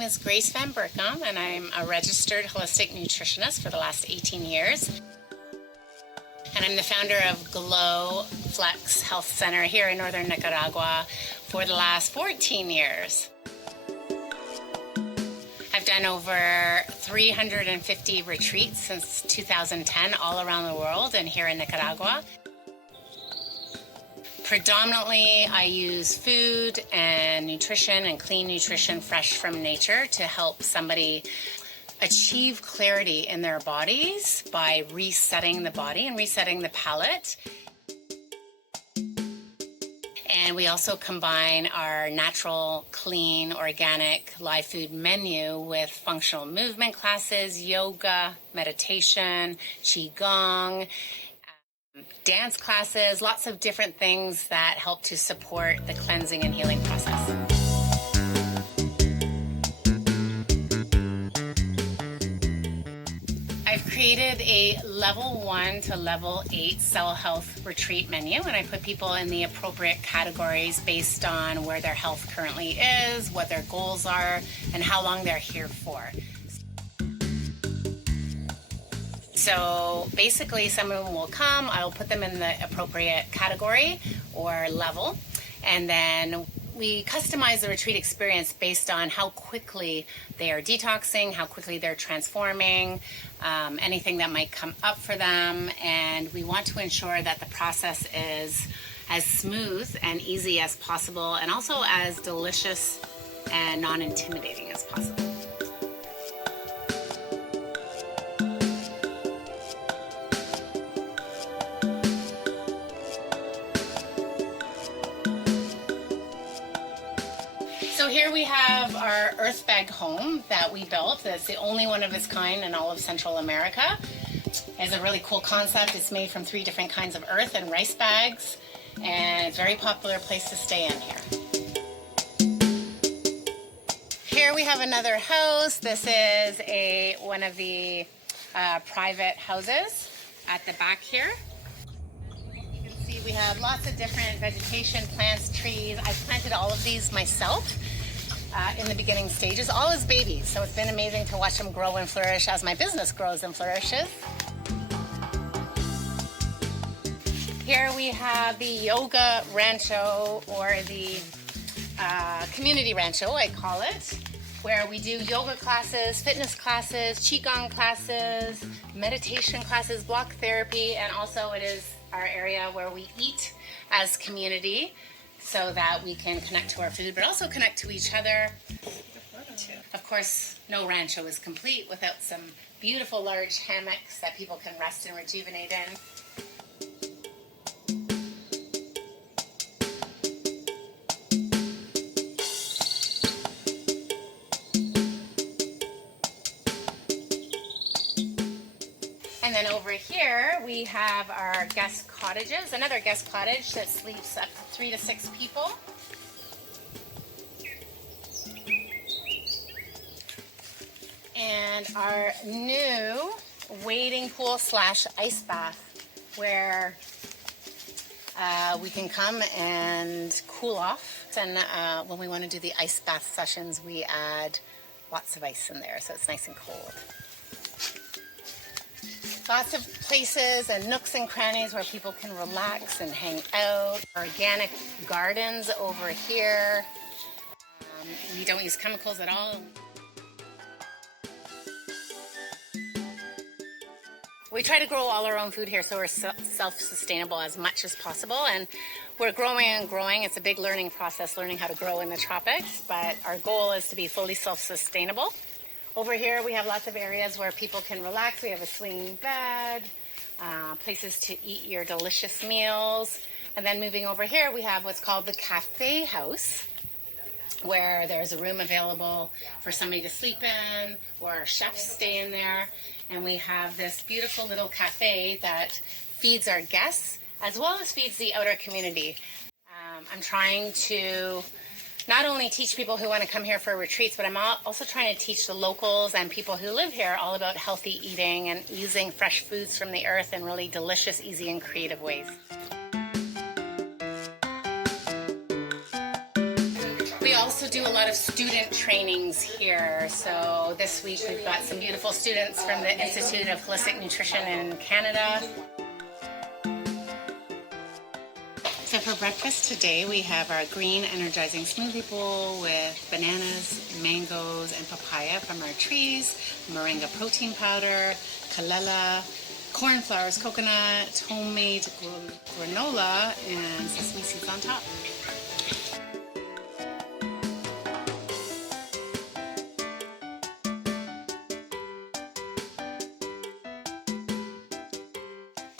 name is Grace VanBerkum, and I'm a registered holistic nutritionist for the last 18 years. And I'm the founder of Glow Flex Health Center here in northern Nicaragua for the last 14 years. I've done over 350 retreats since 2010 all around the world and here in Nicaragua. Predominantly, I use food and nutrition and clean nutrition fresh from nature to help somebody achieve clarity in their bodies by resetting the body and resetting the palate. And we also combine our natural, clean, organic, live food menu with functional movement classes, yoga, meditation, qigong, dance classes, lots of different things that help to support the cleansing and healing process. I've created a level 1 to level 8 cell health retreat menu, and I put people in the appropriate categories based on where their health currently is, what their goals are, and how long they're here for. So basically, someone will come, I'll put them in the appropriate category or level, and then we customize the retreat experience based on how quickly they are detoxing, how quickly they're transforming, anything that might come up for them, and we want to ensure that the process is as smooth and easy as possible, and also as delicious and non-intimidating as possible. So here we have our earth bag home that we built. It's the only one of its kind in all of Central America. It's a really cool concept. It's made from 3 different kinds of earth and rice bags, and it's a very popular place to stay in here. Here we have another house. This is one of the private houses at the back here. You can see we have lots of different vegetation, plants, trees. I planted all of these myself in the beginning stages, all as babies. So it's been amazing to watch them grow and flourish as my business grows and flourishes. Here we have the yoga rancho, or the community rancho, I call it, where we do yoga classes, fitness classes, qigong classes, meditation classes, block therapy, and also it is our area where we eat as community so that we can connect to our food, but also connect to each other. Of course, no rancho is complete without some beautiful large hammocks that people can rest and rejuvenate in. And then over here, we have our guest cottages, another guest cottage that sleeps up to 3 to 6 people. And our new wading pool / ice bath, where we can come and cool off. And when we want to do the ice bath sessions, we add lots of ice in there, so it's nice and cold. Lots of places and nooks and crannies where people can relax and hang out. Organic gardens over here. We don't use chemicals at all. We try to grow all our own food here, so we're self-sustainable as much as possible, and we're growing and growing. It's a big learning process, learning how to grow in the tropics, but our goal is to be fully self-sustainable. Over here, we have lots of areas where people can relax. We have a swinging bed, places to eat your delicious meals. And then moving over here, we have what's called the cafe house, where there's a room available for somebody to sleep in, or our chefs stay in there. And we have this beautiful little cafe that feeds our guests, as well as feeds the outer community. I'm trying to not only teach people who want to come here for retreats, but I'm also trying to teach the locals and people who live here all about healthy eating and using fresh foods from the earth in really delicious, easy, and creative ways. We also also do a lot of student trainings here. So this week we've got some beautiful students from the Institute of Holistic Nutrition in Canada. So for breakfast today we have our green energizing smoothie bowl with bananas, mangoes, and papaya from our trees, moringa protein powder, kalela, corn flours, coconut, homemade granola, and sesame seeds on top.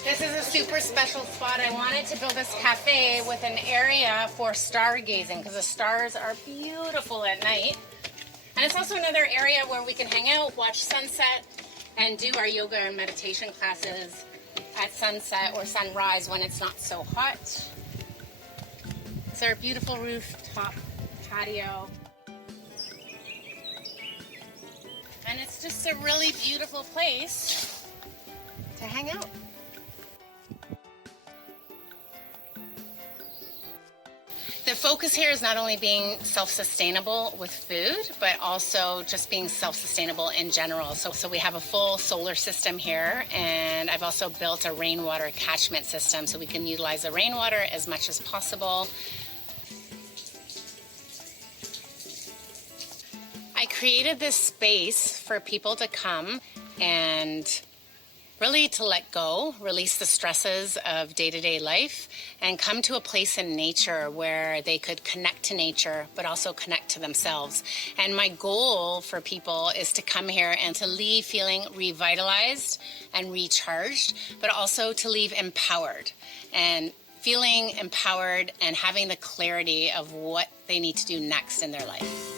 This is a super special spot. I wanted to build this cafe with an area for stargazing because the stars are beautiful at night. And it's also another area where we can hang out, watch sunset, and do our yoga and meditation classes at sunset or sunrise when it's not so hot. It's our beautiful rooftop patio. And it's just a really beautiful place to hang out. The focus here is not only being self-sustainable with food, but also just being self-sustainable in general. So we have a full solar system here, and I've also built a rainwater catchment system so we can utilize the rainwater as much as possible. I created this space for people to come and really to let go, release the stresses of day-to-day life, and come to a place in nature where they could connect to nature, but also connect to themselves. And my goal for people is to come here and to leave feeling revitalized and recharged, but also to leave empowered and feeling empowered and having the clarity of what they need to do next in their life.